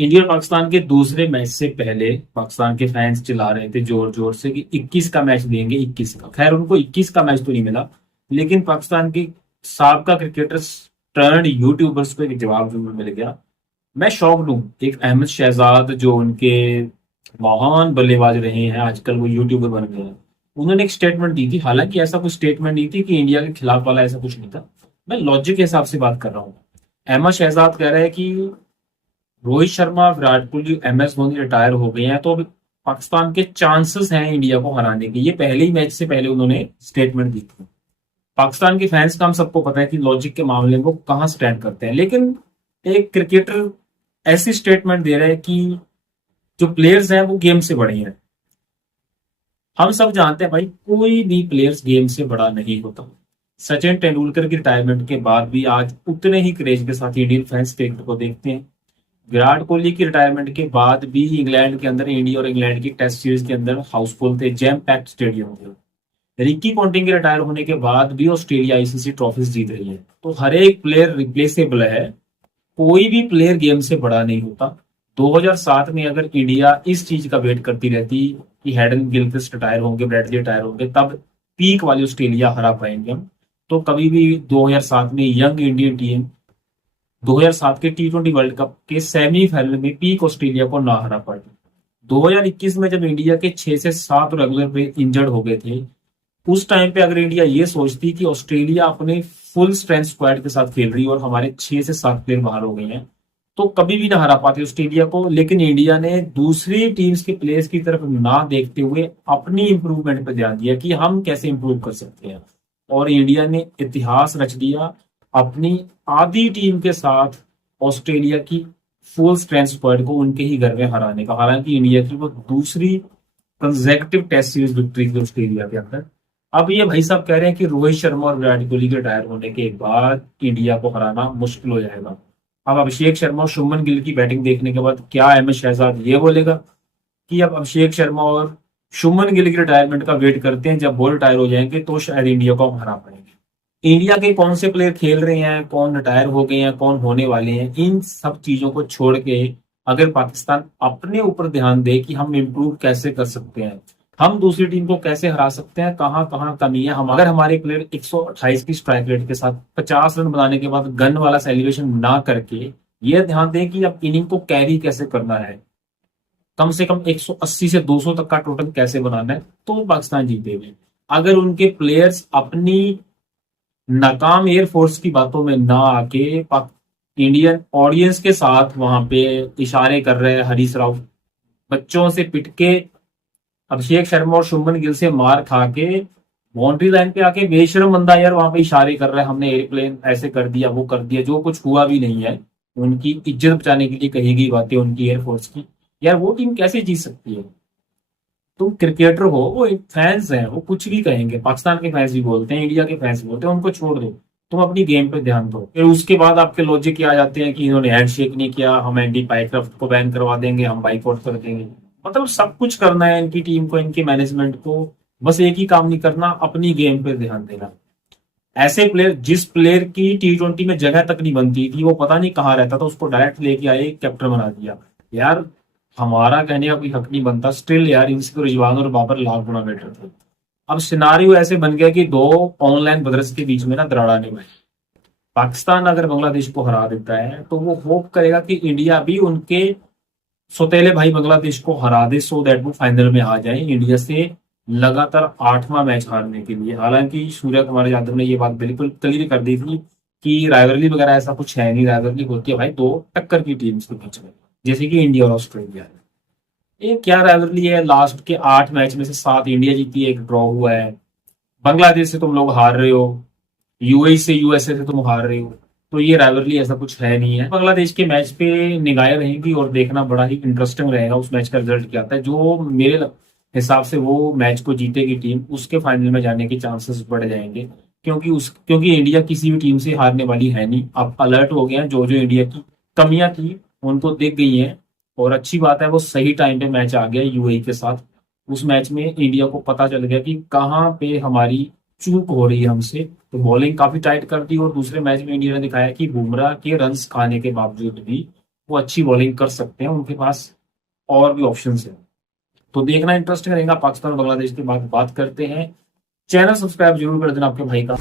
India और पाकिस्तान के दूसरे मैच से पहले पाकिस्तान के फैंस चिल्ला रहे थे जोर जोर से कि 21 का मैच देंगे, 21 का। खैर उनको 21 का मैच तो नहीं मिला, लेकिन पाकिस्तान की साबका क्रिकेटर्स टर्न्ड यूट्यूबर्स को एक जवाब जरूर मिल गया। मैं शॉक्ड हूँ। एक अहमद शहजाद जो उनके महान बल्लेबाज रहे हैं, आजकल वो यूट्यूबर बन गए हैं, उन्होंने एक स्टेटमेंट दी थी। हालांकि ऐसा कुछ स्टेटमेंट नहीं थी कि इंडिया के खिलाफ वाला, ऐसा कुछ नहीं था। मैं लॉजिक के हिसाब से बात कर रहा हूँ। अहमद शहजाद कह रहे हैं कि Rohit Sharma, Virat Kohli, M S Dhoni retire हो गए हैं, तो अभी पाकिस्तान के चांसेस हैं इंडिया को हराने के। ये पहले ही मैच से पहले उन्होंने स्टेटमेंट दी थी। पाकिस्तान के फैंस का हम सबको पता है कि लॉजिक के मामले में वो कहाँ स्टैंड करते हैं, लेकिन एक क्रिकेटर ऐसी स्टेटमेंट दे रहे हैं कि जो प्लेयर्स हैं वो गेम से बड़े हैं। हम सब जानते हैं भाई, कोई भी प्लेयर्स गेम से बड़ा नहीं होता। सचिन तेंदुलकर की रिटायरमेंट के बाद भी आज उतने ही क्रेज के साथ इंडियन फैंस क्रिकेट को देखते हैं। विराट कोहली की रिटायरमेंट के बाद भी इंग्लैंड के अंदर, इंडिया और इंग्लैंड की टेस्ट सीरीज के अंदर हाउसफुल थे, जैम पैक्ड स्टेडियम थे। रिकी पॉन्टिंग के रिटायर होने के बाद भी ऑस्ट्रेलिया आईसीसी ट्रॉफीज जीत रही है। तो हर एक प्लेयर रिप्लेसेबल है, कोई भी प्लेयर गेम से बड़ा नहीं होता। 2007 में अगर इंडिया इस चीज का वेट करती रहती कि हेडन गिलक्रिस्ट रिटायर होंगे, ब्रैडली रिटायर होंगे, तब पीक वाली ऑस्ट्रेलिया हरा पाएंगे हम, तो कभी भी 2007 में यंग इंडियन टीम 2007 के टी20 वर्ल्ड कप के सेमीफाइनल में पीक ऑस्ट्रेलिया को ना हरा पाती। 2021 में जब इंडिया के 6 से 7 रेगुलर प्लेयर इंजर्ड हो गए थे, उस टाइम पे अगर इंडिया ये सोचती कि ऑस्ट्रेलिया अपने फुल स्ट्रेंथ स्क्वाड के साथ खेल रही है और हमारे 6 से 7 प्लेयर बाहर हो गए हैं, तो कभी भी ना हरा पाते ऑस्ट्रेलिया को। लेकिन इंडिया ने दूसरी टीम्स के प्लेयर्स की तरफ ना देखते हुए अपनी इंप्रूवमेंट पर ध्यान दिया कि हम कैसे इंप्रूव कर सकते हैं, और इंडिया ने इतिहास रच दिया अपनी आधी टीम के साथ ऑस्ट्रेलिया की फुल स्ट्रेंथ स्क्वाड को उनके ही घर में हराने का। हालांकि इंडिया की वो दूसरी कंसेक्यूटिव टेस्ट सीरीज विक्ट्री थी ऑस्ट्रेलिया के अंदर। अब ये भाई साहब कह रहे हैं कि रोहित शर्मा और विराट कोहली के रिटायर होने के बाद इंडिया को हराना मुश्किल हो जाएगा। अब अभिषेक शर्मा और शुभमन गिल की बैटिंग देखने के बाद क्या अहमद शहजाद ये बोलेगा कि अब अभिषेक शर्मा और शुभमन गिल की रिटायरमेंट का वेट करते हैं, जब वो रिटायर हो जाएंगे तो शायद इंडिया को हम हरा पाएंगे। इंडिया के कौन से प्लेयर खेल रहे हैं, कौन रिटायर हो गए हैं, कौन होने वाले हैं, इन सब चीजों को छोड़ के अगर पाकिस्तान अपने ऊपर ध्यान दे कि हम इम्प्रूव कैसे कर सकते हैं, हम दूसरी टीम को कैसे हरा सकते हैं, कहां कहां कमी है, हम अगर हमारे प्लेयर 128 की स्ट्राइक रेट के साथ 50 रन बनाने के बाद गन वाला सेलिब्रेशन ना करके ये ध्यान दें कि अब इनिंग को कैरी कैसे करना है, कम से कम 180 से 200 तक का टोटल कैसे बनाना है, तो पाकिस्तान जीतेगी। अगर उनके प्लेयर्स अपनी नाकाम एयरफोर्स की बातों में ना आके इंडियन ऑडियंस के साथ वहां पे इशारे कर रहे हैं, हरीश राव बच्चों से पिटके, अभिषेक शर्मा और शुभमन गिल से मार खा के बाउंड्री लाइन पे आके बेशरम बंदा यार वहां पे इशारे कर रहा है, हमने एयरप्लेन ऐसे कर दिया, वो कर दिया, जो कुछ हुआ भी नहीं है। उनकी इज्जत बचाने के लिए कही गई बातें उनकी एयरफोर्स की, यार वो टीम कैसे जीत सकती है। तुम क्रिकेटर हो, वो फैंस हैं, वो कुछ भी कहेंगे, पाकिस्तान के फैंस भी बोलते हैं, इंडिया के फैंस बोलते हैं, उनको छोड़ दो, तुम अपनी गेम पे ध्यान दो। फिर उसके बाद आपके लॉजिक क्या आ जाते हैं कि इन्होंने हैंडशेक नहीं किया, हम एंडी पाइक्रफ्ट को बैन करवा देंगे, हम बाइकआउट कर देंगे। मतलब सब कुछ करना है इनकी टीम को, इनकी मैनेजमेंट को, बस एक ही काम नहीं करना, अपनी गेम पे ध्यान देना। ऐसे प्लेयर, जिस प्लेयर की टी20 में जगह तक नहीं बनती थी, वो पता नहीं कहाँ रहता था, उसको डायरेक्ट लेके आए, कैप्टन बना दिया। यार हमारा कहने का कोई हक नहीं बनता, स्टिल यार इनसे रिजवान और बाबर लाख गुना बेटर थे। अब सिनारियो ऐसे बन गया कि दो ऑनलाइन ब्रदर्स के बीच में ना दराड़ा नहीं बनी। पाकिस्तान अगर बांग्लादेश को हरा देता है तो वो होप करेगा कि इंडिया भी उनके सौतेले भाई बांग्लादेश को हरा दे, सो दैट वो फाइनल में आ जाए इंडिया से लगातार 8वां मैच हारने के लिए। हालांकि सूर्य कुमार यादव ने ये बात बिल्कुल क्लियर कर दी थी कि राइवलरी वगैरह ऐसा कुछ है नहीं, राइवलरी होती है भाई दो टक्कर की टीम्स के बीच में, जैसे कि इंडिया और ऑस्ट्रेलिया है। ये क्या राइवलरी है, लास्ट के 8 मैच में से 7 इंडिया जीती है, 1 ड्रॉ हुआ है। बांग्लादेश से तुम लोग हार रहे हो, यूएई से, यूएसए से तुम हार रहे हो, तो ये राइवलरी ऐसा कुछ है नहीं है। बांग्लादेश के मैच पे निगाहें रहेंगी और देखना बड़ा ही इंटरेस्टिंग रहेगा उस मैच का रिजल्ट क्या आता है। जो मेरे हिसाब से वो मैच को जीतेगी टीम, उसके फाइनल में जाने के चांसेस बढ़ जाएंगे, क्योंकि इंडिया किसी भी टीम से हारने वाली है नहीं। अब अलर्ट हो गए हैं, जो जो इंडिया की कमियां थी उनको दिख गई हैं, और अच्छी बात है वो सही टाइम पे मैच आ गया यूएई के साथ। उस मैच में इंडिया को पता चल गया कि कहाँ पे हमारी चूक हो रही है हमसे, तो बॉलिंग काफी टाइट कर दी। और दूसरे मैच में इंडिया ने दिखाया कि बुमराह के रन्स खाने के बावजूद भी वो अच्छी बॉलिंग कर सकते हैं, उनके पास और भी ऑप्शंस है। तो देखना इंटरेस्टिंग रहेगा। पाकिस्तान और बांग्लादेश की बात करते हैं। चैनल सब्सक्राइब जरूर कर देना आपके भाई का।